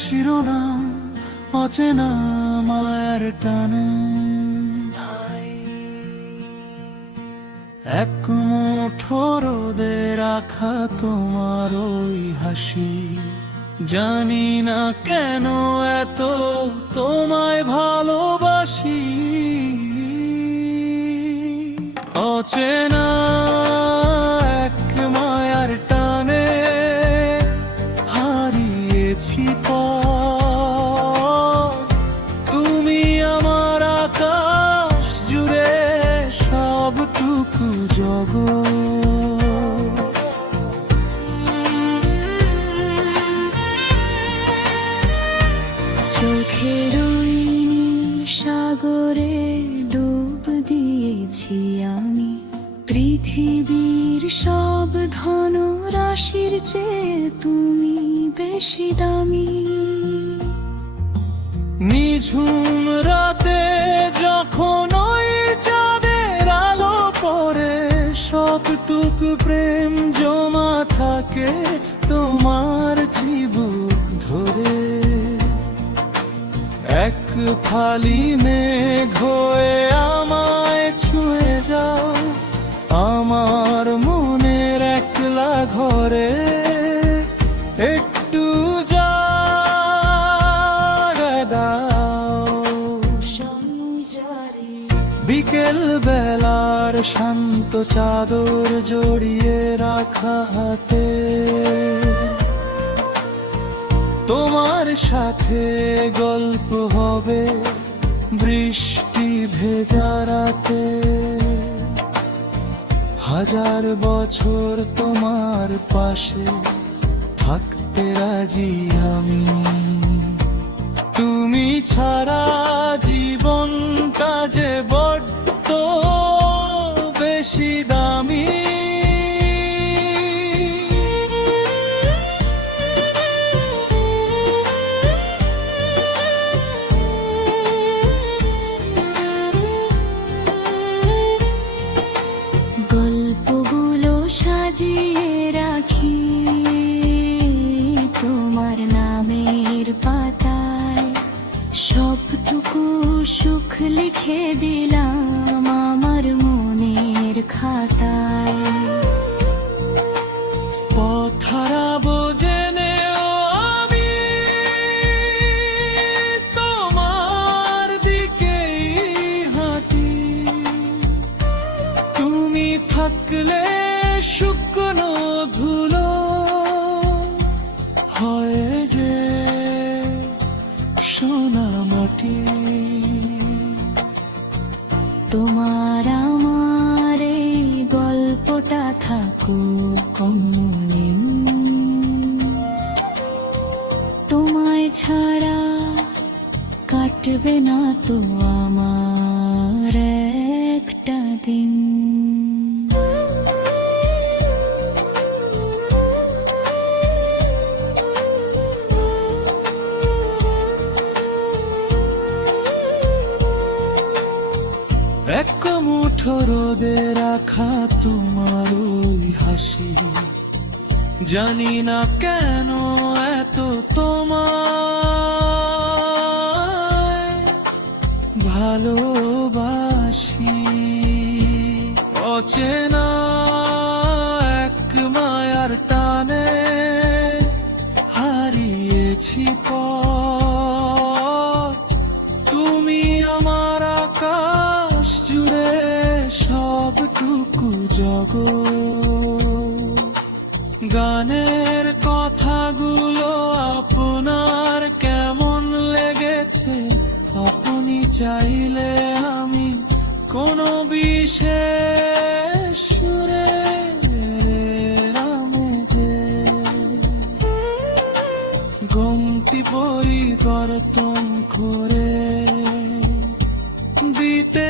শিরোনাম অচেনা মায়ের টানে। এক মুঠো রোদে রাখা তোমার ওই হাসি, জানি না কেন এত তোমায় ভালোবাসি। অচেনা এক মায়ার টানে হারিয়েছি পথ, তুমি আমার আকাশ জুড়ে সবটুকু জগৎ। চোখের ওই নীল সাগরে ডুব দিয়েছি আমি, পৃথিবীর সব ধনরাশির চেয়ে তুমি বেশি দামি। নিঝুম রাতে যখন ওই চাঁদের আলো পড়ে, সবটুকু প্রেম জমা থাকে তোমার চিবুক ধরে। এক ফালি মেঘ হয়ে আমায় ছুঁয়ে যাও, আমার মনের একলা ঘরে একটু জায়গা দাও। বিকেল বেলার শান্ত চাদর জড়িয়ে রাখা হাতে, তোমার সাথে গল্প হবে বৃষ্টি ভেজা রাতে। হাজার বছর তোমার পাশে থাকতে রাজি আমি, তুমি ছাড়া জীবনটা যে বড্ড বেশি দামি। গল্পগুলো সাজিয়ে রাখি তোমার নামের পাতায়, সবটুকু সুখ লিখে দিলাম আমার মনের খাতায়। পথ হারাবো জেনেও আমি তোমার দিকেই হাঁটি, তুমি থাকলে শুকনো ধুলো হয় যে সোনা মাটি। তোমার আমার এই গল্পটা থাকুক অমলিন, তোমায় ছাড়া কাটবে না তো আমার একটা দিন। এক মুঠো রোদে রাখা তোমার ওই হাসি, জানি না কেন এত তোমায় ভালোবাসি। অচেনা এক মায়ার টানে হারিয়েছি পথ, তুমি আমার আকাশ জুড়ে সবটুকু জগৎ। গানের কথাগুলো আপনার কেমন লেগেছে, আপনি চাইলে আমি কোনো বিশেষ সুরে রামেজে গমতি পরিবর্তন করে দিতে